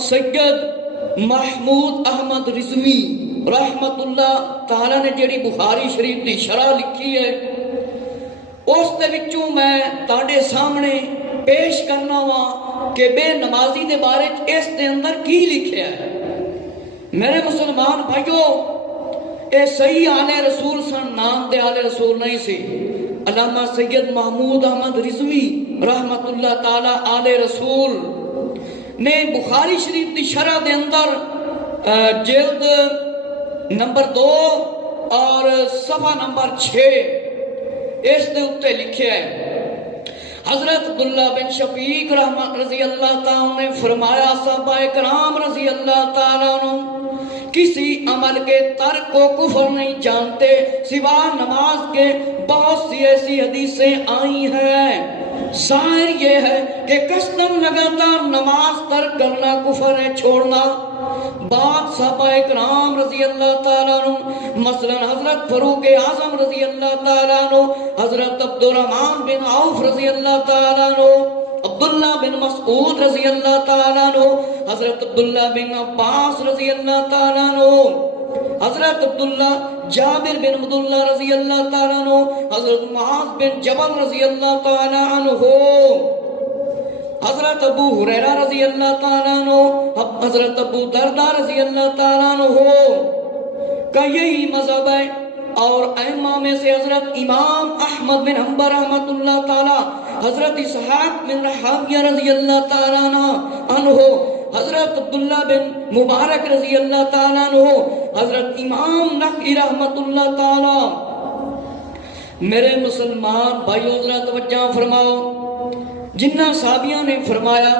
سید محمود احمد رضوی رحمت اللہ تعالی نے جڑی بخاری شریف دی شرح لکھی ہے اس دے وچوں میں تاڑے سامنے پیش کرنا وا کہ بے نمازی دے بارے اس دے اندر کی لکھیا ہے۔ میرے مسلمان بھائیو، اے صحیح آل رسول سن، نام دے آل رسول نہیں سی۔ علامہ سید محمود احمد رضوی رحمت اللہ تعالی آل رسول نے بخاری شریف دی شرح دے اندر جلد نمبر 2 اور صفحہ نمبر 6 اس دے اتے لکھے ہے، حضرت عبداللہ بن شفیق رحمت رضی اللہ تعالیٰ نے فرمایا صحابہ کرام رضی اللہ تعالیٰ عنہ کسی عمل کے ترک کو کفر نہیں جانتے سوا نماز کے۔ بہت سی ایسی حدیثیں آئی ہیں، ظاہر یہ ہے کہ قصداً لگاتار نماز ترک کرنا کفر ہے، چھوڑنا۔ بعض صحابہ کرام رضی اللہ تعالیٰ عنہ مثلا حضرت فاروق اعظم رضی اللہ تعالیٰ عنہ، حضرت عبد الرحمن بن عوف رضی اللہ تعالیٰ عنہ، عبداللہ بن مسعود رضی اللہ تعالیٰ عنہ، حضرت عبداللہ بن عباس رضی اللہ تعالیٰ عنہ، حضرت عبداللہ جابر بن عبداللہ رضی اللہ تعالیٰ عنہ، حضرت معاذ بن جبل رضی اللہ تعالیٰ عنہ، حضرت ابو ہریرہ رضی اللہ تعالیٰ عنہ، حضرت ابو دردہ رضی اللہ تعالیٰ عنہ کا یہی مذہب ہے۔ اور ائمہ میں سے حضرت امام احمد بن حنبل رحمت اللہ تعالیٰ، حضرت اسحاق بن راہویہ رضی اللہ تعالیٰ عنہ، حضرت عبداللہ بن مبارک رضی اللہ تعالیٰ عنہ، حضرت امام نخعی رحمت اللہ تعالیٰ۔ میرے مسلمان بھائیو ذرا توجہ فرماؤ، جنہ صحابیوں نے فرمایا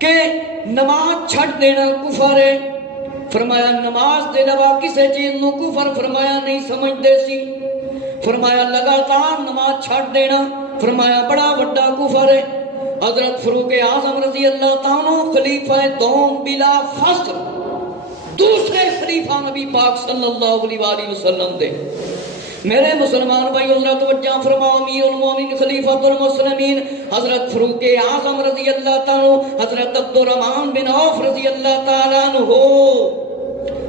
کہ نماز چھڑ دینا کفر ہے، فرمایا نماز دے علاوہ کسے چیز نو کفر فرمایا نہیں سمجھدے سی، فرمایا لگاتار نماز چھڑ دینا فرمایا بڑا وڈا کفر ہے۔ حضرت فاروق اعظم رضی اللہ تعالیٰ خلیفہ دوم بلا فصل، دوسرے خلیفہ نبی پاک صلی اللہ علیہ وآلہ وسلم دے۔ میرے مسلمان بھائی حضرت توجہ فرماؤ، امیر المومنین خلیفۃ المسلمین حضرت فاروق اعظم رضی اللہ تعالیٰ، حضرت عبد الرحمن بن عوف رضی اللہ تعالیٰ عنہ،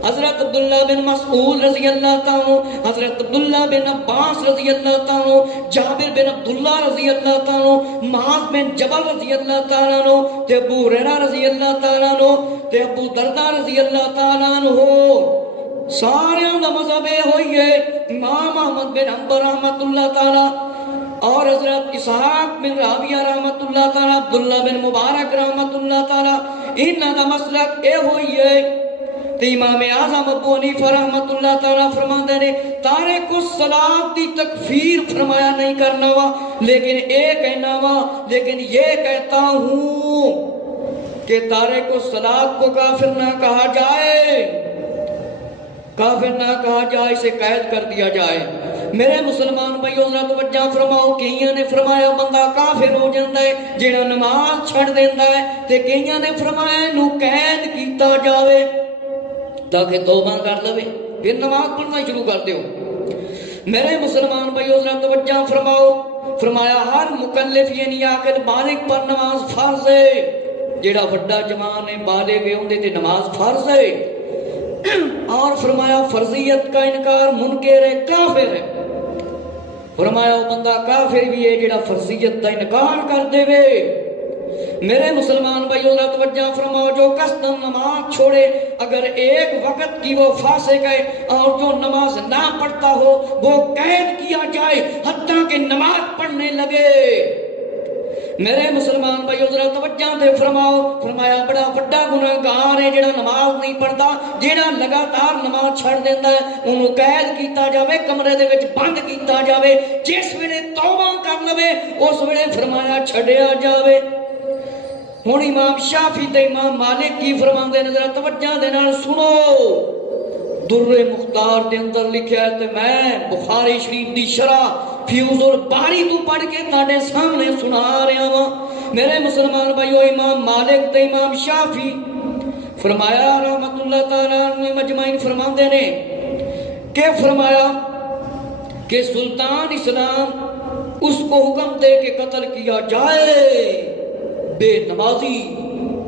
حضرت عبداللہ بن مسعود رضی اللہ تعالیٰ، حضرت عبداللہ بن عباس رضی اللہ تعالیٰ، جابر بن عبداللہ رضی اللہ تعالیٰ، معاذ بن جبل رضی اللہ تعالیٰ عنہ، تے ابو ہریرہ رضی اللہ تعالیٰ عنہ، تے ابو دردہ رضی اللہ تعالیٰ عنہ، سارے دا مذہب ہوئی ہے امام احمد بن حنبل رحمت اللہ تعالیٰ اور حضرت اسحاق بن راہویہ رحمت اللہ تعالیٰ، عبداللہ بن مبارک رحمت اللہ تعالیٰ، انہاں دا مسلک اے ہوئی ہے۔ تے امام اعظم ابو حنیفہ رحمت اللہ تعالیٰ فرماندے نے تارک الصلاۃ دی تکفیر فرمایا نہیں کرنا وا، لیکن اے کہنا وا، لیکن یہ کہتا ہوں کہ تارک الصلاۃ کو کافر نہ کہا جائے، کافر نہ کہا جائے، اسے قید کر دیا جائے۔ میرے مسلمان بھائیو ذرا توجہ فرماؤ، کئیاں نے فرمایا بندہ کافر ہو جاندا ہے جڑا نماز چھڑ دیندا ہے، تے کئیاں نے فرمایا نو قید کیتا جاوے تاکہ توبہ کر لوے پھر نماز پڑھنا شروع کر دیو۔ میرے مسلمان بھائیو ذرا توجہ فرماؤ، فرمایا ہر مکلف یعنی عاقل بالغ پر نماز فرض ہے، جڑا بڑا جوان ہے بالغ ہے اون تے نماز فرض ہے، اور فرمایا فرضیت کا انکار منکر ہے، کافر ہے۔ فرمایا وہ بندہ کافر بھی ہے جڑا فرضیت کا انکار کر دے وے۔ میرے مسلمان بھائیو ذرا توجہ فرماؤ، جو قصداً نماز چھوڑے اگر ایک وقت کی وہ فاسق ہے، اور جو نماز نہ پڑھتا ہو وہ قید کیا جائے حتیٰ کہ نماز پڑھنے لگے۔ میرے مسلمان بھائیو ذرا توجہ دے فرماؤ، فرمایا بڑا بڑا گناہگار ہے جڑا نماز نہیں پڑھتا، جڑا لگاتار نماز چھڑ دیندا ہے، اونوں قید کیتا جاوے، کمرے دے وچ بند کیتا جاوے، جس ویلے توبہ کر لوے اس ویلے فرمایا چھڈیا جاوے۔ ہن امام شافعی تے امام مالک کی فرماندے نے، ذرا توجہ دے نال سنو، در مختار دے اندر لکھیا ہے تے میں بخاری شریف دی شرح فیوز الباری تو پڑھ کے تاڑے سامنے سنا رہا ہوں۔ میرے مسلمان بھائیو، امام مالک تے امام شافعی فرمایا رحمت اللہ تعالیٰ مجمعین فرماندے نے کہ فرمایا کہ سلطان اسلام اس کو حکم دے کہ قتل کیا جائے بے نمازی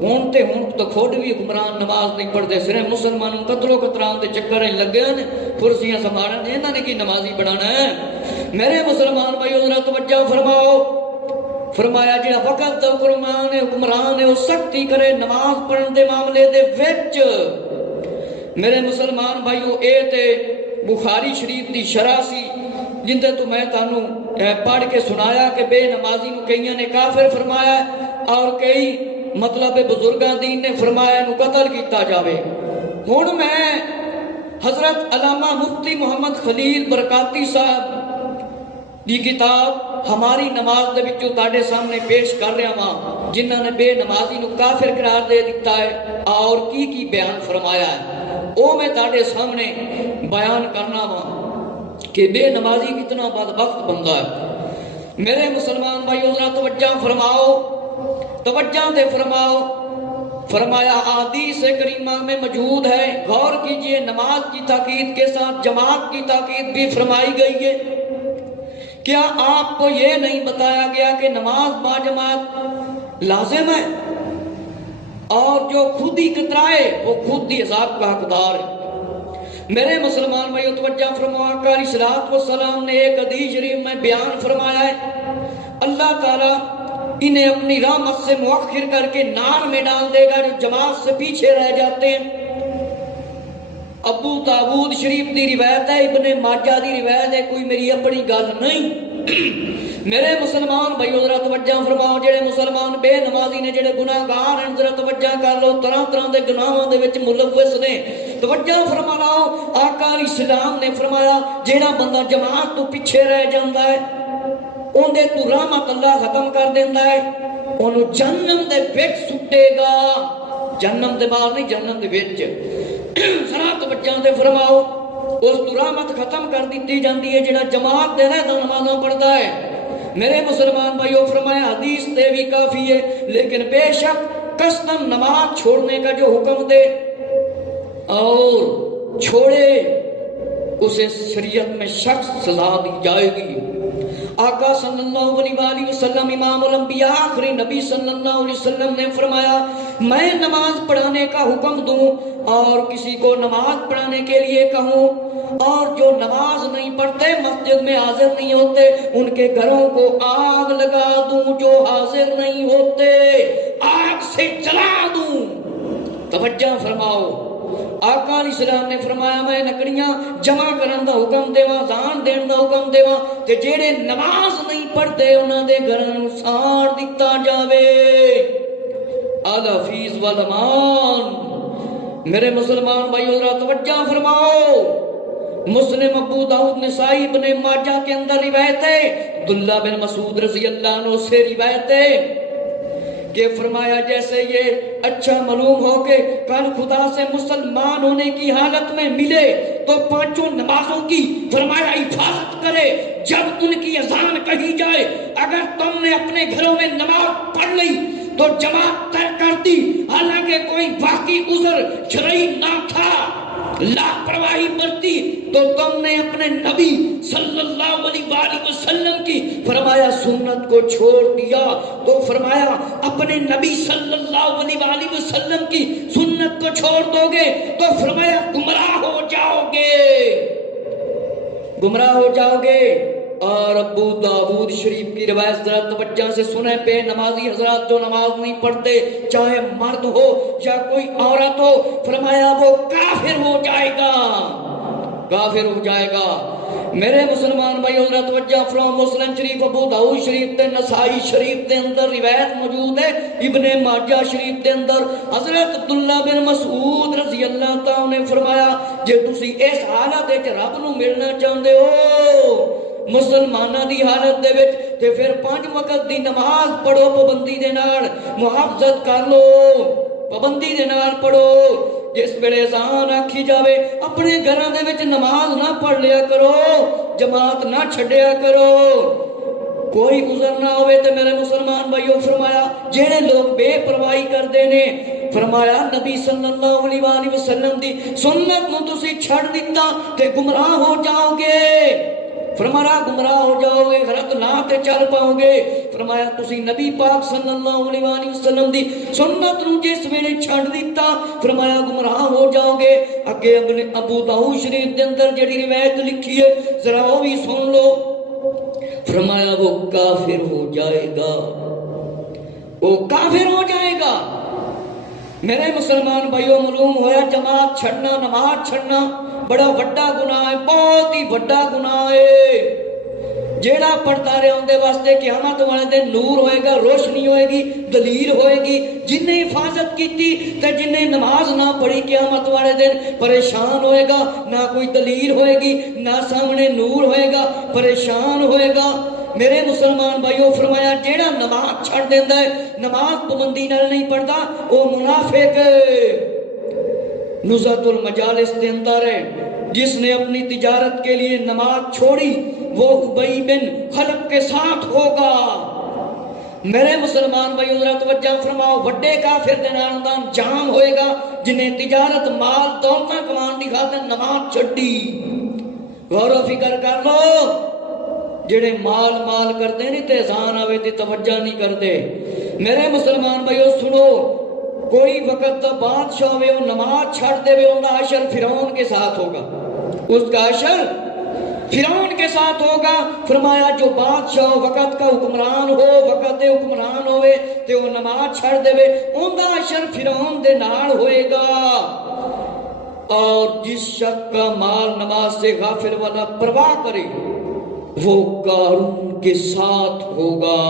ہوں تو خود بھی حکمران نماز نہیں پڑھتے، صرف مسلمانوں قتلو قتران کے چکر لگے ہیں، کرسیاں سنبھالن، انہوں نے کی نمازی بنانا ہے؟ میرے مسلمان بھائی ذرا توجہ فرماؤ، فرمایا جہاں وقت حکمران ہے وہ سختی کرے نماز پڑھن دے معاملے دے وچ۔ میرے مسلمان بھائیو اے تے بخاری شریف دی شرح سی جندے تو میں تانوں پڑھ کے سنایا کہ بے نمازی نو کئیاں نے کافر فرمایا اور کئی مطلب بزرگان دین نے فرمایا نو قتل کیتا جاوے۔ ہن میں حضرت علامہ مفتی محمد خلیل برکاتی صاحب دی کتاب ہماری نماز دے وچوں تاڈے سامنے پیش کر رہا ہاں، جنہاں نے بے نمازی نو کافر قرار دے دیتا ہے اور کی بیان فرمایا ہے، وہ میں تاڈے سامنے بیان کرنا ہاں کہ بے نمازی کتنا بدبخت بندہ ہے۔ میرے مسلمان بھائیو ذرا توجہ فرماؤ، توجہ دے فرماؤ، فرمایا احادیث کریمہ میں موجود ہے، غور کیجئے، نماز کی تاکید کے ساتھ جماعت کی تاکید بھی فرمائی گئی ہے۔ کیا آپ کو یہ نہیں بتایا گیا کہ نماز با جماعت لازم ہے اور جو خود ہی کترائے وہ خود ہی عذاب کا حقدار ہے؟ میرے مسلمان بھائیو توجہ فرماؤ، آقا علیہ الصلوۃ والسلام نے ایک حدیث شریف میں بیان فرمایا ہے، اللہ تعالیٰ انہیں اپنی رحمت سے مؤخر کر کے نار میں ڈال دے گا جو جماعت سے پیچھے رہ جاتے ہیں۔ ابو داؤد شریف دی روایت ہے، ابن ماجہ دی روایت ہے، کوئی میری اپنی گل نہیں۔ میرے مسلمان بھائیو ذرا توجہ فرماؤ، جڑے مسلمان بے نمازی نے، جڑے گناہگار ہیں، ذرا توجہ کر لو، طرح طرح دے گناہاں دے وچ ملوث نے، توجہ فرما لو۔ آقا علیہ السلام نے فرمایا جیڑا بندہ جماعت تو پیچھے رہ جاندا ہے اون دے تو رحمت اللہ ختم کر دیندا ہے، اونوں جہنم دے وچ سٹے گا، جہنم دے باہر نہیں، جہنم دے وچ۔ ذرا توجہ دے فرماؤ، اس تو رحمت ختم کر دیتی جاندی ہے جڑا جماعت دے رہتا نمازوں پڑھتا ہے۔ میرے مسلمان بھائیو فرمایا حدیث تے بھی کافی ہے، لیکن بے شک قصداً نماز چھوڑنے کا جو حکم دے اور چھوڑے اسے شریعت میں شخص سزا دی جائے گی۔ آقا صلی اللہ علیہ وآلہ وسلم امام الانبیاء آخری نبی صلی اللہ علیہ وسلم نے فرمایا میں نماز پڑھانے کا حکم دوں اور کسی کو نماز پڑھانے کے لیے کہوں اور جو نماز نہیں پڑھتے مسجد میں حاضر نہیں ہوتے ان کے گھروں کو آگ لگا دوں، جو حاضر نہیں ہوتے آگ سے جلا دوں۔ توجہ فرماؤ، آقا علیہ السلام نے فرمایا میں لکڑیاں جمع کرن دا حکم دیواں، زان دین دا حکم دیواں تے جیڑے نماز نہیں پڑھتے انہاں دے گھراں نوں ساڑ دتا جاوے۔ الحفیظ والامان۔ میرے مسلمان بھائیو ذرا توجہ فرماؤ، مسلم، ابو داؤد، نسائی، ابن ماجہ کے اندر روایت ہے، عبداللہ بن مسعود رضی اللہ عنہ سے روایت ہے کہ فرمایا جیسے یہ اچھا معلوم ہو کہ کل خدا سے مسلمان ہونے کی حالت میں ملے تو پانچوں نمازوں کی فرمایا حفاظت کرے، جب ان کی اذان کہی جائے اگر تم نے اپنے گھروں میں نماز پڑھ لی تو جماعت طے کر دی، حالانکہ کوئی واقعی عذر شرعی نہ تھا، لاپرواہی برتی تو تم نے اپنے نبی صلی اللہ علیہ وآلہ وسلم کی فرمایا سنت کو چھوڑ دیا، تو فرمایا اپنے نبی صلی اللہ علیہ وآلہ وسلم کی سنت کو چھوڑ دو گے تو فرمایا گمراہ ہو جاؤ گے، گمراہ ہو جاؤ گے۔ اور ابو داؤد شریف کی روایت ذرا توجہ سے سنیں، بے نمازی حضرات جو نماز نہیں پڑھتے چاہے مرد ہو یا کوئی عورت ہو فرمایا وہ کافر ہو جائے گا، کافر ہو جائے گا۔ میرے مسلمان بھائی ذرا توجہ فرماؤ، مسلم شریف، ابو داؤد شریف تے نسائی شریف دے اندر روایت موجود ہے، ابن ماجہ شریف دے اندر حضرت عبداللہ بن مسعود رضی اللہ تعالیٰ نے فرمایا جے تسی اس حالت وچ رب نو ملنا چاہندے ہو مسلمانہ دی حالت دے وچ تے پھر 5 وقت دی نماز پڑھو، پابندی دے نال محافظت کر لو، پابندی دے نال پڑھو۔ جس ویلے اذان آکھی جاوے اپنے گھراں دے وچ نماز نہ پڑھ لیا کرو، جماعت نہ چھڈیا کرو، کوئی عذر نہ ہوئے تے میرے مسلمان بھائیو فرمایا جہے لوگ بے پرواہی کردے نے فرمایا نبی صلی اللہ علیہ وآلہ وسلم دی سنت نو تسی چھڑ دیتا تے گمراہ ہو جاؤ گے۔ فرمایا گمراہ ہو جاؤ گے، غلط راہ تے چل پاؤ گے۔ فرمایا تسی نبی پاک صلی اللہ علیہ وآلہ وسلم دی سنت نو جس ویلے چھڈ دیتا فرمایا گمراہ ہو جاؤ گے۔ اگے ابو داؤد شریف دے اندر جڑی روایت لکھی ہے ذرا وہ بھی سن لو۔ فرمایا وہ کافر ہو جائے گا، وہ کافر ہو جائے گا۔ میرے مسلمان بھائیو، معلوم ہویا جماعت چھڑنا، نماز چھڑنا بڑا وڈا گناہ ہے، بہت ہی وڈا گناہ ہے۔ جیڑا پڑھتا رہے ان دے واسطے قیامت والے دن نور ہوئے گا، روشنی ہوئے گی، دلیل ہوئے گی۔ جن نے حفاظت کیتی تے جن نے نماز نہ پڑھی قیامت والے دن پریشان ہوئے گا، نہ کوئی دلیل ہوئے گی، نہ سامنے نور ہوئے گا، پریشان ہوئے گا۔ میرے مسلمان بھائیو، فرمایا جیڑا نماز چھڑ دیندا ہے، نماز پابندی نال نہیں پڑھتا، وہ منافق ہے۔ نزہۃ المجالس کے اندر ہے جس نے اپنی تجارت کے لیے نماز چھوڑی وہ ابی بن خلف کے ساتھ ہوگا۔ میرے مسلمان بھائی ذرا توجہ فرماؤ، وڈے کافر دے نال دا انجام ہوئے گا جنہیں تجارت مال دولتاں کمان دی خاطر نماز چھڈی۔ غور و فکر کر لو، جڑے مال مال کرتے نہیں تے اذان آوے تے توجہ نہیں کرتے۔ میرے مسلمان بھائیو سنو، کوئی وقت بادشاہ ہوئے وہ نماز چھڑ دے ہوئے ان کا حشر فرعون کے ساتھ ہوگا، اس کا حشر فرعون کے ساتھ ہوگا۔ فرمایا جو بادشاہ وقت کا حکمران ہو، وقت حکمران ہوئے تے وہ نماز چھڑ دے ہوئے ان کا حشر فرعون دے نال ہوئے گا۔ اور جس شخص کا مال نماز سے غافل والا پرواہ کرے وہ قارون کے ساتھ ہوگا۔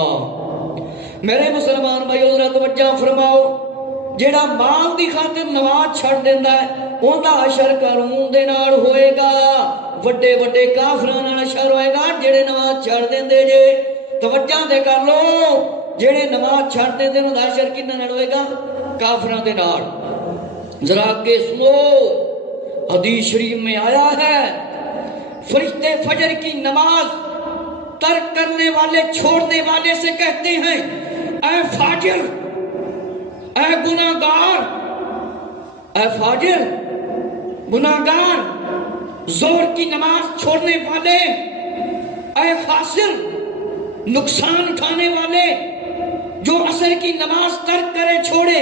میرے مسلمان بھائیو ذرا توجہ فرماؤ، جیڑا مال دی خاطر نماز چھڑ دیندا ہے اون دا حشر قارون دے نال ہوئے گا۔ وڈے وڈے کافراں نال حشر ہوئے گا جڑے نماز چھڑ دیندے جے۔ توجہ دے کر لو، جڑے نماز چھڑ دیندے انہاں دا حشر کِنّے نال ہوئے گا؟ کافراں دے نال۔ ذرا کے سنو، حدیث شریف میں آیا ہے فرشتے فجر کی نماز ترک کرنے والے، چھوڑنے والے سے کہتے ہیں اے فاجر، اے گناہگار، اے فاجر گناہگار، زور کی نماز چھوڑنے والے، اے خاسر نقصان اٹھانے والے، جو عصر کی نماز ترک کرے چھوڑے۔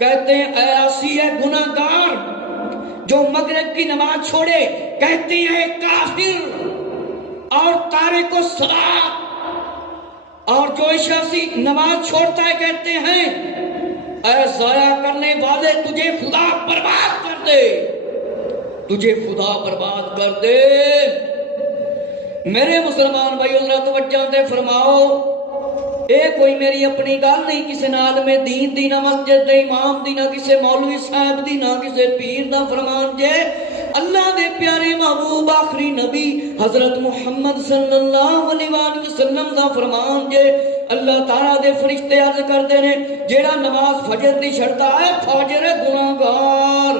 کہتے ہیں اے عاصی، اے گناہگار، جو مغرب کی نماز چھوڑے۔ کہتے ہیں اے کافر اور تارک الصلاۃ، اور جو عشاء کی نماز چھوڑتا ہے کہتے ہیں اے ضائع کرنے والے، تجھے خدا برباد کر دے، تجھے خدا برباد کر دے۔ میرے مسلمان بھائیو ذرا توجہ دے فرماؤ، اے کوئی میری اپنی گل نہیں، کسی عالم دین دی، نہ مسجد دے امام دی، نہ کسی مولوی صاحب دی، نہ کسی پیر دا فرمان جے۔ اللہ دے پیارے محبوب آخری نبی حضرت محمد صلی اللہ علیہ وآلہ وسلم دا فرمان جے۔ اللہ تعالیٰ دے فرشتے عرض کردے نے جیڑا نماز فجر دی چھڑتا ہے فاجر گناہگار،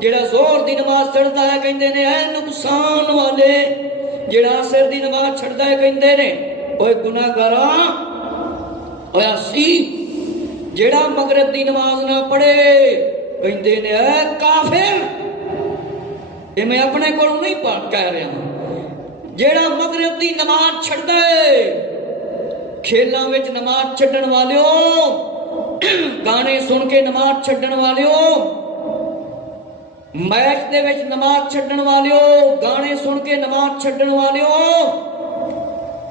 جیڑا زور دی نماز چھڑتا ہے کہندے نے اے نقصان والے، جیڑا عصر دی نماز چھڑتا ہے کہندے نے اوے گناہگاراں، اوے عاصی، جیڑا مغرب دی نماز نہ پڑھے کہندے نے اے کافر۔ یہ میں اپنے کو نہیں کہہ رہا ہوں، جیڑا مغرب دی نماز چھڑدا ہے، کھیلاں وچ نماز چھڈن والیو، گانے سن کے نماز چھڈن والیو، میچ دے وچ نماز چھڈن والیو، گانے سن کے نماز چھڈن والیو،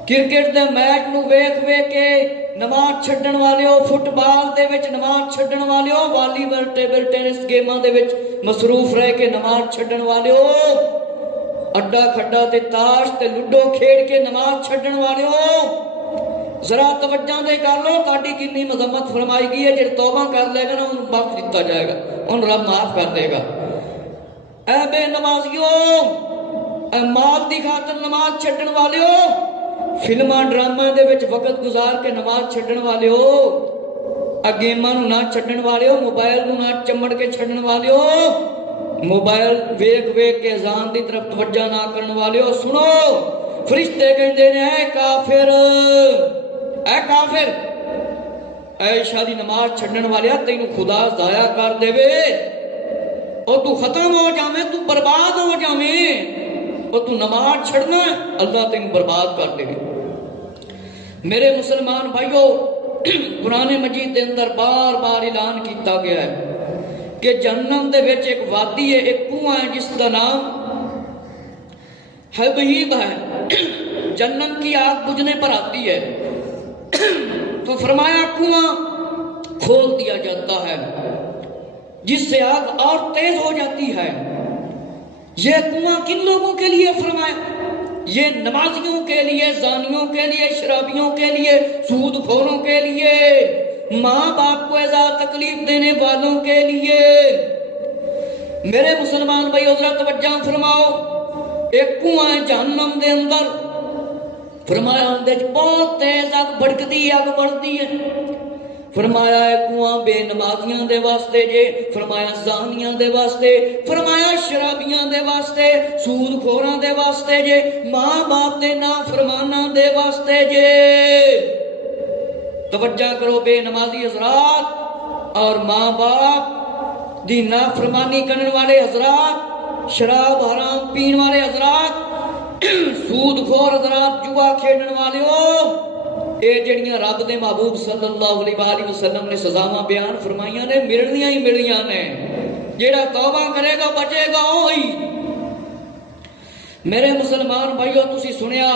کرکٹ دے میچ نو ویکھ ویکھ کے نماز چھڈن والیو، فٹ بال دے وچ نماز چھڈن والیو، والی بال ٹیبل ٹینس گیماں دے وچ مصروف رہ کے نماز چھڈن والیو، اڈا کھڈا تے تاش تے لڈو کھیڈ کے نماز چھڈن والیو، ذرا توجہ دے کر لو، تہاڈی کتنی مذمت فرمائی گئی ہے۔ جے توبہ کر لے گا نا انہوں بخش دتا جائے گا، انہوں رب معاف کر دے گا۔ اے بے نمازیو، اے مال دی خاطر نماز چھڈن والیو، فلماں ڈرامہ دے وچ وقت گزار کے نماز چھڈن والیو، گیماں نو نہ چھڈن والیو، موبائل نو نہ چمڑ کے چھڈن والیو، موبائل ویکھ ویکھ کے اذان دی طرف توجہ نہ کرن والیو، سنو فرشتے کہندے نے اے کافر، اے کافر، اے عشاء دی نماز چھڈن والیا، تینوں خدا ضائع کر دے وے، اور تو ختم ہو جاویں، تو برباد ہو جاویں، اور تو نماز چھڑنا ہے اللہ تین برباد کر دے گا۔ میرے مسلمان بھائیو، قرآن مجید دے اندر بار بار اعلان کیتا گیا ہے کہ جہنم دے وچ ایک وادی ہے، ایک کنواں ہے جس کا نام حبیب ہے، جہنم کی آگ بجھنے پر آتی ہے۔ تو فرمایا کنواں کھول دیا جاتا ہے جس سے آگ اور تیز ہو جاتی ہے۔ یہ کنواں کن لوگوں کے لیے فرمایا؟ یہ نمازیوں کے لیے، زانیوں کے لیے، شرابیوں کے لیے، سود خوروں کے لیے، ماں باپ کو ایذا تکلیف دینے والوں کے لیے۔ میرے مسلمان بھائی حضرت توجہ فرماؤ، ایک کنواں ہے جہنم دے اندر، فرمایا اندر بہت تیز آگ بھڑکتی ہے، آگ بڑھتی ہے۔ فرمایا ہے کنواں بے نمازیاں دے واسطے جے، فرمایا زانیاں دے واسطے، فرمایا شرابیاں دے واسطے، سود خوراں دے واسطے جے، ماں باپ دے نافرماناں دے واسطے جے۔ توجہ کرو بے نمازی حضرات اور ماں باپ دی نافرمانی کرنے والے حضرات، شراب حرام پین والے حضرات، سود خور حضرات، جوا کھیلنے والے ہو، اے جڑیاں رب دے محبوب صلی اللہ علیہ وسلم نے سزاواں بیان فرمائیاں نے، ملنیاں ہی ملنیاں نے، جیڑا توبہ کرے گا بچے گا وہی۔ میرے مسلمان بھائیو، تسی سنیا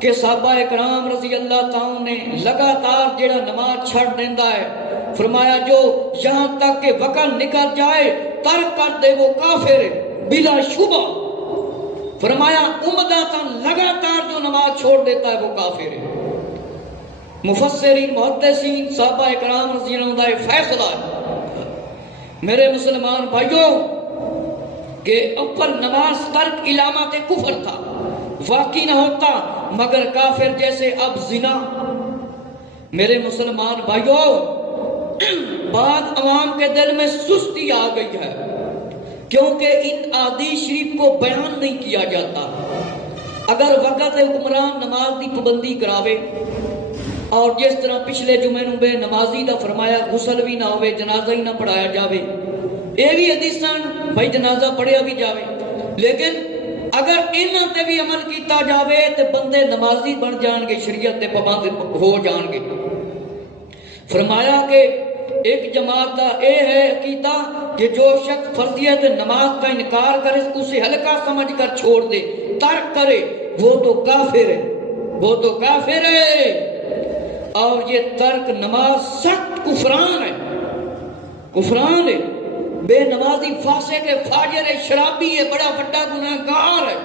کہ صحابہ اکرام رضی اللہ تعالیٰ نے لگاتار جیڑا نماز چھڑ دیندا ہے، فرمایا جو یہاں تک کہ وقت نکل جائے ترک کر دے وہ کافر ہے بلا شبہ۔ فرمایا امداتاً لگاتار جو نماز چھوڑ دیتا ہے وہ کافر ہے۔ مفسرین محدثین صحابہ اکرام رضی اللہ عنہ فیصلہ ہے میرے مسلمان بھائیوں کہ اول نماز ترک علامات کفر تھا، واقعی نہ ہوتا مگر کافر جیسے اب زنا۔ میرے مسلمان بھائیوں، بعض عوام کے دل میں سستی آ گئی ہے کیونکہ ان احادیث شریف کو بیان نہیں کیا جاتا۔ اگر وقت حکمران نماز دی پابندی کراوے اور جس طرح پچھلے جمعے نوں بے نمازی دا فرمایا غسل بھی نہ ہوئے، جنازہ ہی نہ پڑھایا جاوے، اے بھی حدیثاں بھائی جنازہ پڑھیا بھی جاوے، لیکن اگر انہاں تے بھی عمل کیتا جاوے تے بندے نمازی بن جان گے، شریعت تے پابند ہو جان گے۔ فرمایا کہ ایک جماعت کا اے ہے عقیدہ کہ جو شخص فرضیت نماز کا انکار کرے، اسے ہلکا سمجھ کر چھوڑ دے، ترک کرے، وہ تو کافر ہے، وہ تو کافر ہے۔ اور یہ ترک نماز سخت کفران ہے، کفران ہے۔ بے نمازی فاسق ہے، فاجر ہے، شرابی ہے، بڑا بڑا گناہگار ہے۔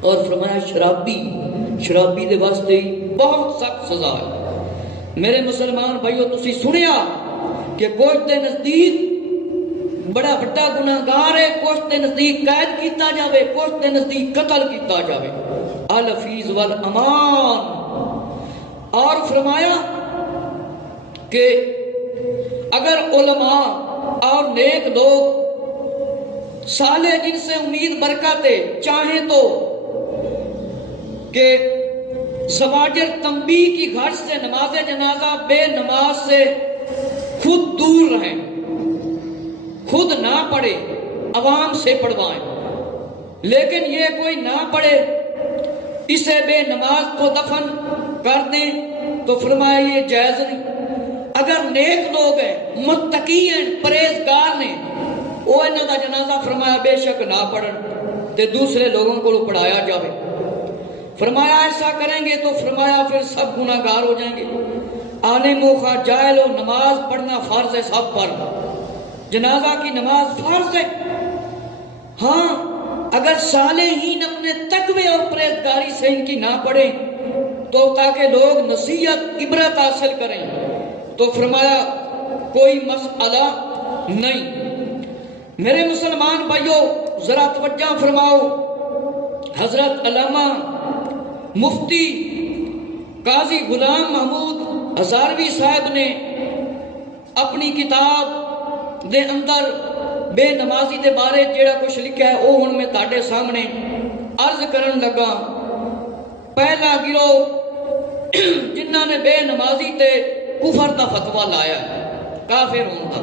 اور فرمایا شرابی دے واسطے بہت سخت سزا ہے۔ میرے مسلمان بھائیو، تسی سنیا کہ کچھ دے نزدیک بڑا بڑا گناہگار ہے، کچھ دے نزدیک قید کیتا جاوے، کچھ دے نزدیک قتل کیتا جاوے، الفیظ والامان۔ اور فرمایا کہ اگر علماء اور نیک لوگ صالح جن سے امید برکاتے چاہیں تو کہ زواجر تنبیہ کی غرض سے نماز جنازہ بے نماز سے خود دور رہیں، خود نہ پڑھے، عوام سے پڑھوائیں، لیکن یہ کوئی نہ پڑھے، اسے بے نماز کو دفن کر دیں تو فرمایا یہ جائز نہیں۔ اگر نیک لوگ ہیں، متقی ہیں، پرہیزگار نے، وہ انہاں دا جنازہ فرمایا بے شک نہ پڑھن تے دوسرے لوگوں کو پڑھایا جاوے۔ فرمایا ایسا کریں گے تو فرمایا پھر سب گناہگار ہو جائیں گے۔ عالم و خواہ جاہل و، نماز پڑھنا فرض ہے سب پر، جنازہ کی نماز فرض ہے۔ ہاں اگر صالحین اپنے تقوی اور پرہیزگاری سے ان کی نہ پڑھیں تو تاکہ لوگ نصیحت عبرت حاصل کریں تو فرمایا کوئی مسئلہ نہیں۔ میرے مسلمان بھائیوں ذرا توجہ فرماؤ، حضرت علامہ مفتی قاضی غلام محمود ہزاروی صاحب نے اپنی کتاب دے اندر بے نمازی دے بارے جیڑا کچھ لکھا ہے وہ ہن میں تہاڈے سامنے عرض کرن لگا۔ پہلا گروہ جنہاں نے بے نمازی تے کفر دا فتویٰ لایا، کافر ہون دا،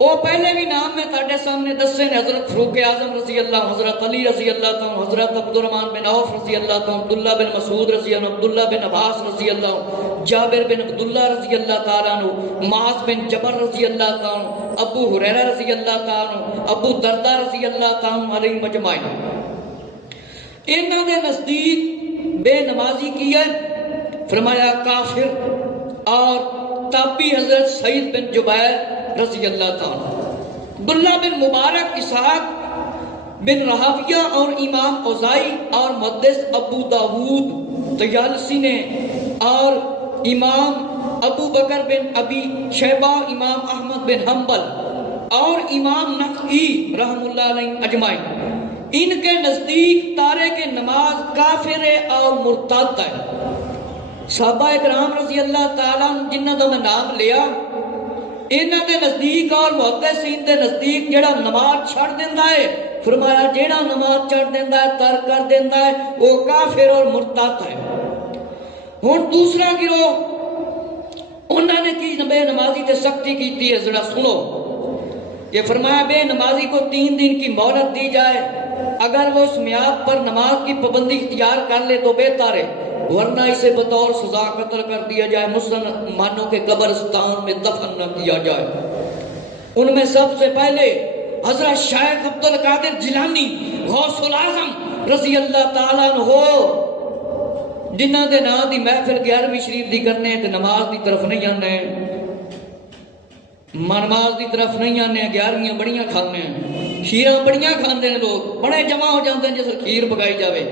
وہ پہلے بھی نام میں تاڑے سامنے دسے نے، حضرت فاروق اعظم رضی اللہ، حضرت علی رضی اللہ تعالیٰ، حضرت عبد الرحمن بن عوف رضی اللہ تعالیٰ، عبداللہ بن مسعود رضی اللہ، عبداللہ بن عباس رضی اللہ، جابر بن عبداللہ رضی اللہ تعالیٰ عنہ، معاذ بن جبل رضی اللہ تعالیٰ، ابو ہریرہ رضی اللہ تعالیٰ، ابو دردہ رضی اللہ تعالیٰ علیہ مجمعین۔ انہوں نے نزدیک بے نمازی کی ہے، فرمایا کافر، اور تابعی حضرت سعید بن جبیر رضی اللہ تعالیٰ، عبداللہ بن مبارک، اسحاق بن راہویہ اور امام اوزائی اور محدث ابو داود طیالسی نے، اور امام ابو بکر بن ابی شیبہ، امام احمد بن حنبل اور امام نقعی رحم اللہ علیہ اجمعین، ان کے نزدیک تارک نماز کافر اور مرتد ہے۔ صحابہ اکرام رضی اللہ تعالیٰ جنہاں دا میں نام لیا، انہاں دے نزدیک اور محدثین دے نزدیک جڑا نماز چھڑ دیندا ہے، فرمایا جڑا نماز چھڑ دیندا ہے، ترک کر دیندا ہے، وہ کافر اور مرتد ہے۔ ہن دوسرا گروہ انہوں نے کی بے نمازی تے سختی کیتی ہے، ذرا سنو۔ یہ فرمایا بے نمازی کو 3 دن کی مہلت دی جائے، اگر وہ اس میعاد پر نماز کی پابندی اختیار کر لے تو بہتر ہے، ورنہ اسے بطور سزا قتل کر دیا جائے، مسلمانوں کے قبرستان میں دفن نہ کیا جائے۔ ان میں سب سے پہلے حضرت شیخ عبد القادر جیلانی غوث الاعظم رضی اللہ تعالیٰ عنہ، جنہاں دے نام دی محفل 11ویں شریف دی کرنے تے نماز دی طرف نہیں آنے، نماز دی طرف نہیں آنے، 11ویں بڑیاں کھانے ہیں، شیراں بڑیاں کھاندے ہیں، لوگ بڑے جمع ہو جاندے ہیں جیسے کھیر پکائی جاوے۔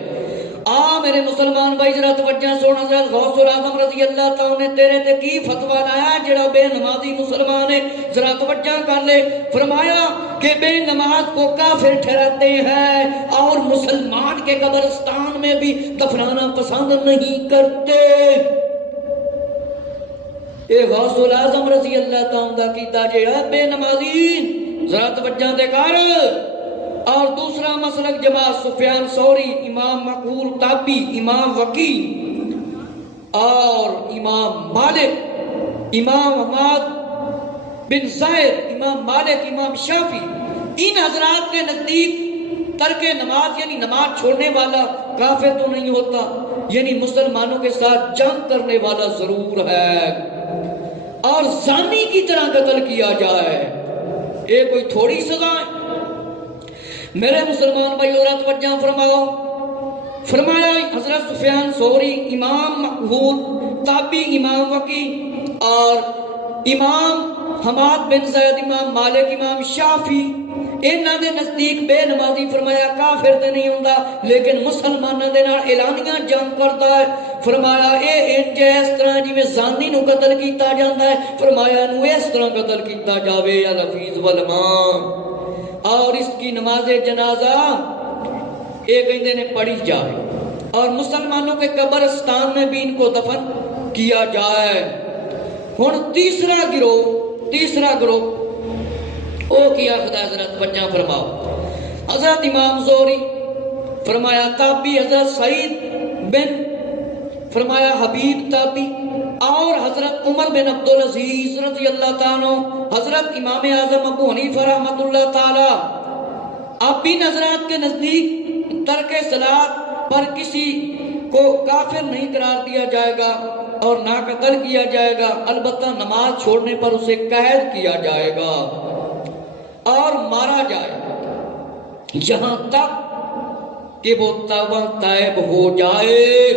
میرے مسلمان بھائی ذرا توجہ سن، حضرت غوث الاعظم رضی اللہ تعالیٰ نے تیرے تے کی فتویٰ لایا جڑا بے نمازی مسلمان ہے، ذرا توجہ کر لے۔ فرمایا کہ بے نماز کو کافر ٹھہراتے ہیں اور مسلمان کے قبرستان میں بھی دفنانا پسند نہیں کرتے۔ اے غوث الاعظم رضی اللہ تعالیٰ کیتا جڑا بے نمازی، ذرا توجہ دے کر۔ اور دوسرا مسلک جماعت سفیان ثوری، امام مقبول تابعی، امام وقی اور امام مالک، امام حماد بن زید، امام مالک، امام شافعی، ان حضرات کے نزدیک ترک نماز یعنی نماز چھوڑنے والا کافر تو نہیں ہوتا، یعنی مسلمانوں کے ساتھ جنگ کرنے والا ضرور ہے، اور زانی کی طرح قتل کیا جائے، یہ کوئی تھوڑی سزا ہے۔ میرے مسلمان بھائی حضرت توجہ فرماؤ۔ فرمایا حضرت سفیان ثوری، امام مقبول تابعی، امام وقی اور امام حماد بن زید، امام مالک، امام شافعی، انہاں دے نزدیک بے نمازی فرمایا کافر تے نہیں ہوندا، لیکن مسلماناں دے نال اعلانیہ جنگ کرتا ہے۔ فرمایا اے انج اس طرح جویں زانی نو قتل کیتا جاندا ہے، فرمایا نو اس طرح قتل کیتا جاوے یا لفیظ والماں، اور اس کی نماز جنازہ ایک کہندے نے پڑھی جائے، اور مسلمانوں کے قبرستان میں بھی ان کو دفن کیا جائے۔ ہن تیسرا گروہ او کیا خدا حضرت بچہ فرماؤ۔ حضرت امام زہری فرمایا تابعی، حضرت سعید بن فرمایا حبیب تابعی، اور حضرت عمر بن عبدالعزیز رضی اللہ تعالیٰ، حضرت امام اعظم ابو حنیفہ رحمۃ اللہ تعالیٰ، اب ان حضرات کے نزدیک ترک صلاۃ پر کسی کو کافر نہیں قرار دیا جائے گا اور نہ قتل کیا جائے گا، البتہ نماز چھوڑنے پر اسے قید کیا جائے گا اور مارا جائے گا یہاں تک کہ وہ توبہ طائب ہو جائے۔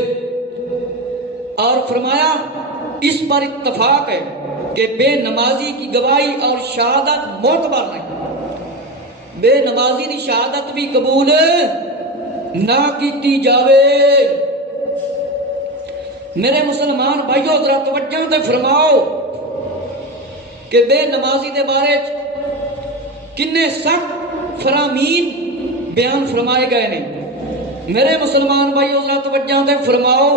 اور فرمایا اس پر اتفاق ہے کہ بے نمازی کی گواہی اور شہادت معتبر نہیں، بے نمازی کی شہادت بھی قبول نہ کیتی جاوے۔ میرے مسلمان بھائیو ذرا توجہ دے فرماؤ کہ بے نمازی دے بارے کنے سخت فرامین بیان فرمائے گئے نے۔ میرے مسلمان بھائیو ذرا توجہ دے فرماؤ